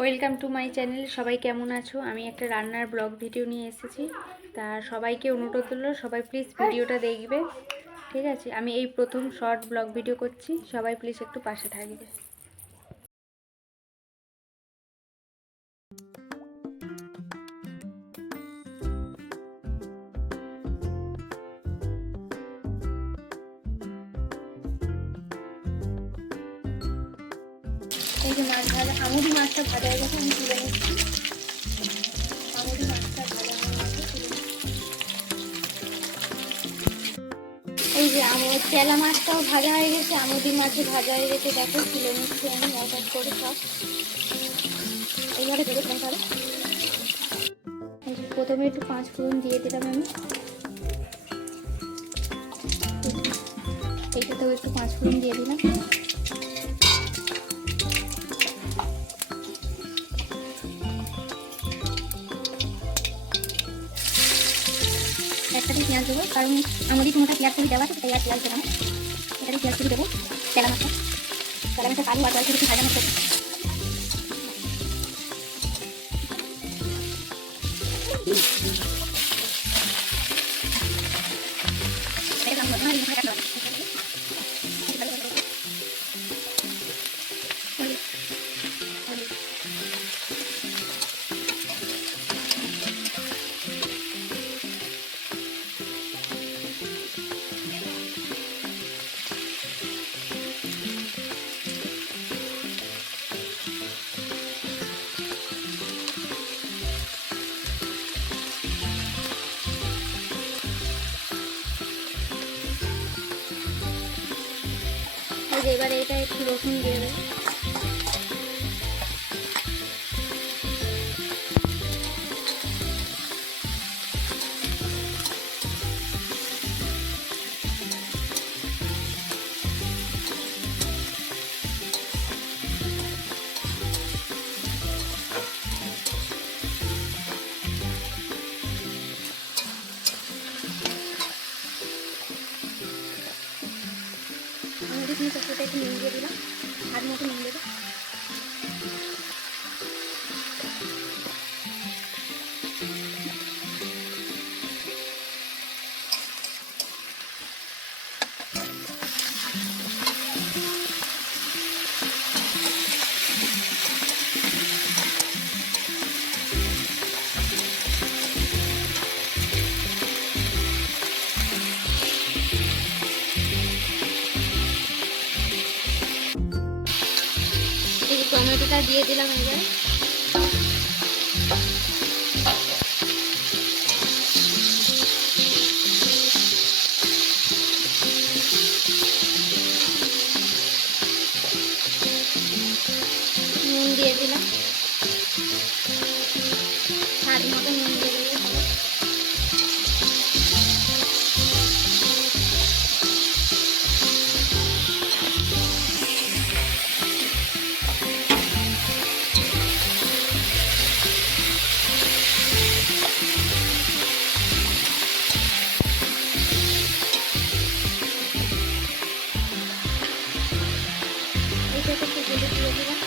Welcome to my channel. সবাই কেমন আছো? আমি একটা রান্নার ব্লগ ভিডিও নিয়ে এসেছি। তা সবাইকে অনুরোধ হলো, সবাই প্লিজ ভিডিওটা দেখবে, ঠিক আছে? আমি এই প্রথম শর্ট ব্লগ ভিডিও করছি, সবাই প্লিজ একটু পাশে থাকবে। এই যে মাছ ভাজা, আমুদি মাছটা ভাজা হয়ে গেছে, আমি তুলে নিচ্ছি। আমুদি মাছটা ভাজা হয়ে গেছে, তুলে নিচ্ছি। এই যে চেলা মাছটাও ভাজা হয়ে গেছে, আমুদি মাছও ভাজা হয়ে গেছে, দেখো তুলে নিচ্ছি আমি এক এক করে সব। এইভাবে ভেবে ফেলতে হবে। প্রথমে একটু 5 ফোড়ন দিয়ে দিলাম আমি, এইটাতেও একটু 5 ফোড়ন দিয়ে দিলাম। একটাতে পেঁয়াজ দেবো, কারণ আমাদের কোনোটা পেঁয়াজ করে দেওয়া আছে, তাই আর পেঁয়াজ দেবো না। এটাতে পেঁয়াজ করে দেবো। তেলা মাছটা আলু আর একটু ভাজা মতো এবারে এটা একটু রসুন দিয়ে দেবো। আমাদের কিন্তু সেটা একটু নুন দিয়ে দিলাম, হাত মতো নুন দেবো। এই টমেটোটা দিয়ে দিলাম এবার। নুন দিয়ে দিলাম, স্বাদ মতো নুন দিয়ে দিলে হবে। এইটাতে একটু হলুদ দিয়ে দিলাম।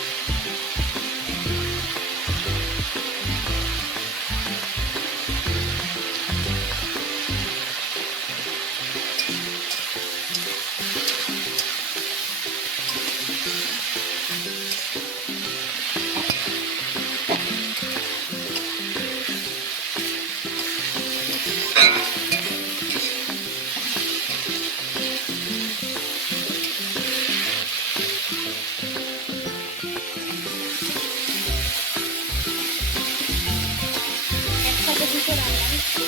একসাথে দুটো রান্না হচ্ছে।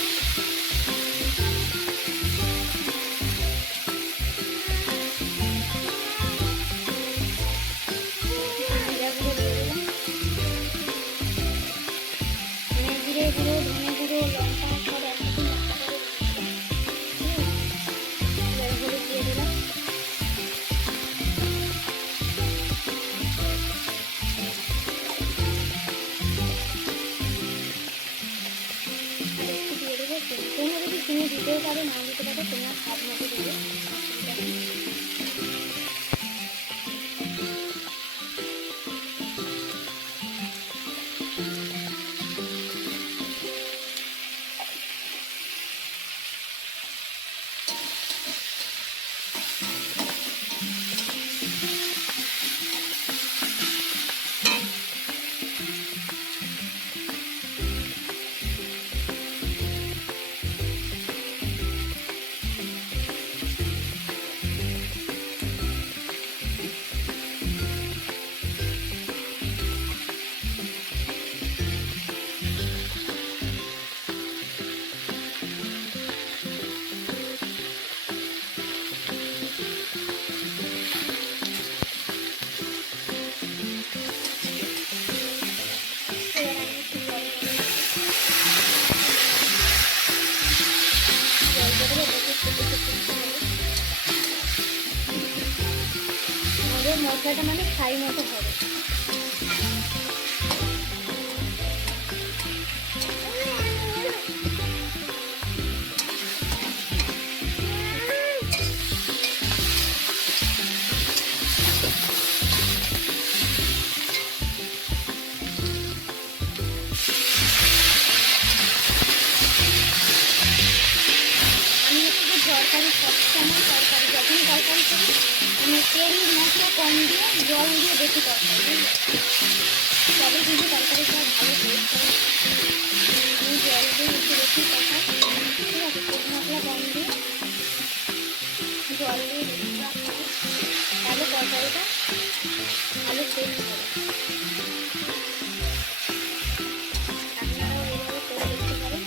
জিরা গুঁড়ো দিয়ে দিলাম, মানে জিরে গুঁড়ো, ধনে গুঁড়ো, লঙ্কা সব একসাথে মশলা করে এবার হলুদ দিয়ে দিলাম। আর একটু দিয়ে দেবো চিনি। তোমরা যদি চিনি দিতেও পারো, না দিতে পারো, তোমার স্বাদ মতো দেবে, অসুবিধা নেই। মশলাটা মানে ছাই মতো হবে। তরকারি সবসময় তরকারি যখনই তরকারি করি আমি তেল মশলা কম দিয়ে জল দিয়ে বেশি তরকারি তবে কিন্তু তরকারিটা ভালো টেস্ট হয়। আমি জল দিয়ে একটু বেশি তরকারি, ঠিক আছে, তেল মশলা কম দিয়ে জল দিয়ে বেশি তরকারি, তাহলে তরকারিটা ভালো টেস্ট হবে। আপনারাও এইভাবে করে দেখতে পারেন।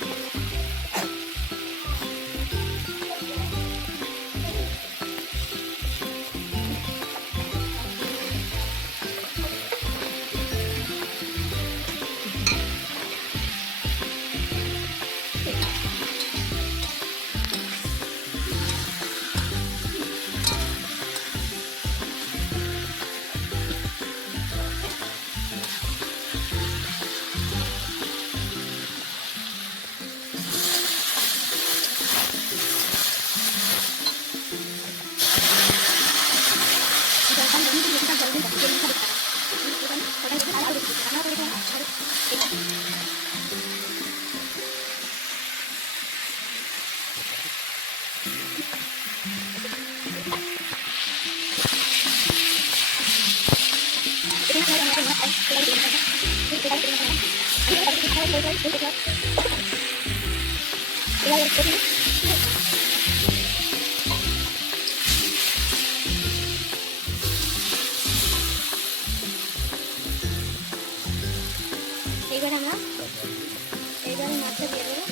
এইবারে মাছটা দিয়ে দেবো।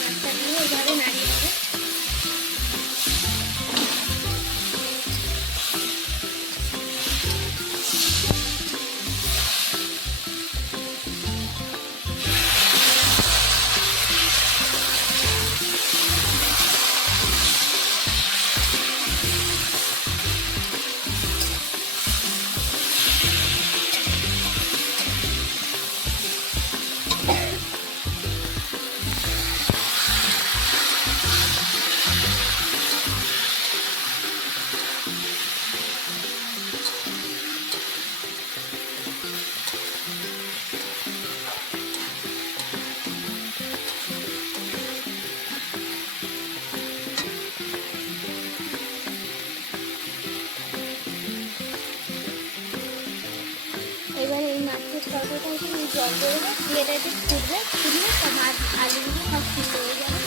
মাছটা দিয়ে এইভাবে নাড়িয়ে দেবো। এবারে এই মাছের তরকারিটা একটু জল দেবো, দিয়ে এটা একটু ফুটলে মাছ আলুগুলো সব সিদ্ধ হয়ে যাবে।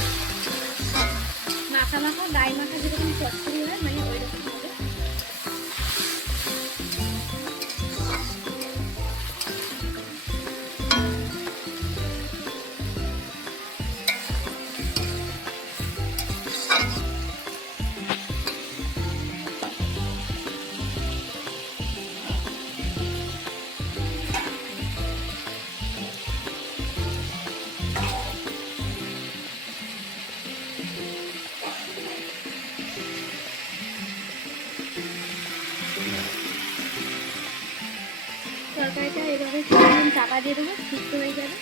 মাখা মাখা গায়ে মাখা যেরকম চচ্চড়ি হয় মানে ওই রকম হবে। তরকারিটা এভাবে চাপা দিয়ে দেবো, সিদ্ধ হয়ে যাবে।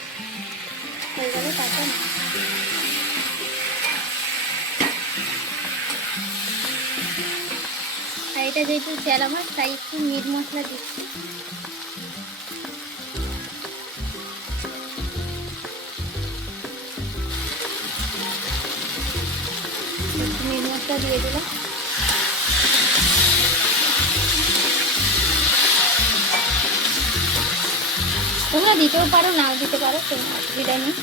তারপর আর এটা যেহেতু চেলা মাছ তাই একটু মিট মশলা দিচ্ছি। মিট মশলা দিয়ে দিলাম। তোমরা দিতেও পারো, নাও দিতে পারো, কোনো অসুবিধা নেই।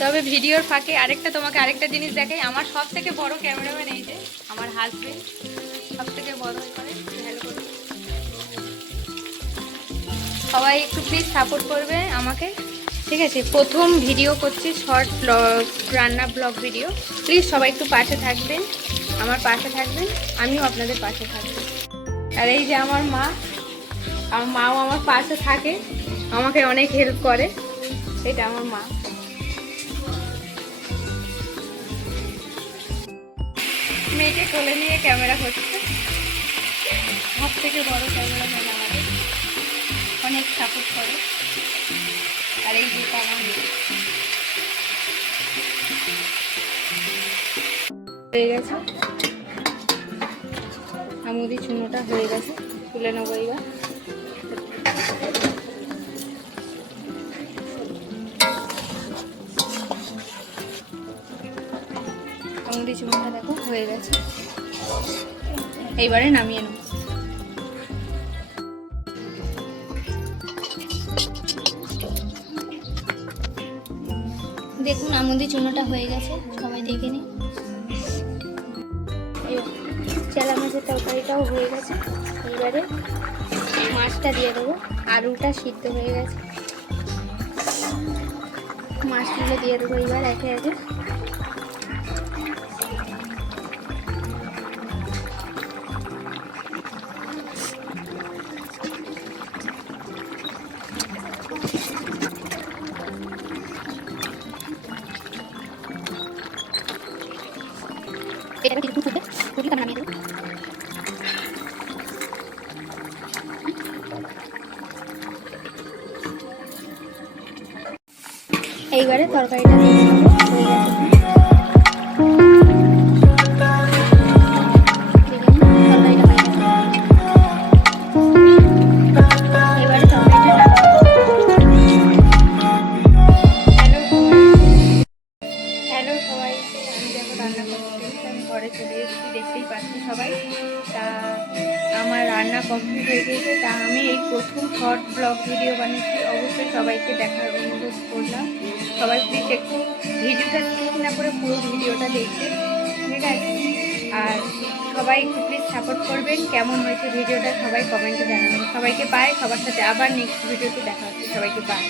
তবে ভিডিওর ফাঁকে তোমাকে আরেকটা জিনিস দেখাই। আমার সব থেকে বড় ক্যামেরাম্যান এই যে আমার হাজবেন্ড, সব থেকে বড় করে হেল্প করবে। সবাই একটু প্লিজ সাপোর্ট করবে আমাকে, ঠিক আছে? প্রথম ভিডিও করছি, শর্ট ব্লগ, রান্না ব্লগ ভিডিও। প্লিজ সবাই একটু পাশে থাকবেন, আমার পাশে থাকবেন, আমিও আপনাদের পাশে থাকবো। আর এই যে আমার মাও আমার পাশে থাকে, আমাকে অনেক হেল্প করে। এটা আমার মা। মেয়েকে কোলে নিয়ে ক্যামেরা করছে। সব থেকে বড় ক্যামেরাম্যান আমাদের, অনেক সাপোর্ট করে। আর এই যে আমার মেয়ে হয়ে গেছে, আমুদি চুনোটা হয়ে গেছে, তুলে নেবো এবার। আমুদি চুনোটা দেখো হয়ে গেছে, এইবারে নামিয়ে নেব। দেখুন আমুদি চুনোটা হয়ে গেছে, সবাই দেখে নিন। চেলা মাছের তরকারিটাও হয়ে গেছে, এবারে মাছটা দিয়ে দেবো। আলুটা সিদ্ধ হয়ে গেছে, মাছগুলো দিয়ে দেবো এবার একে একে। এটা কিন্তু ফুটে ফুটে নামিয়ে দেবো। এইবারে তরকারিটা দিয়ে দেবো, হয়ে গেছে। হ্যালো সবাইকে, আমি দেখো রান্না করতে আমি ঘরে চলে এসেছি, দেখতেই পাচ্ছি সবাই। তা আমার রান্না কমপ্লিট হয়ে গেছে। তা আমি এই প্রথম শর্ট ব্লগ ভিডিও বানিয়েছি, অবশ্যই সবাইকে দেখার অনুরোধ করলাম। সবাই প্লিজ একটু ভিডিওটা স্কিপ না করে পুরো ভিডিওটা দেখবেন, ঠিক আছে? আর সবাই একটু প্লিজ সাপোর্ট করবেন। কেমন হয়েছে ভিডিওটা সবাই কমেন্টে জানাবেন। সবাইকে বাই, সবার সাথে আবার নেক্সট ভিডিওতে দেখা হচ্ছে। সবাইকে বাই।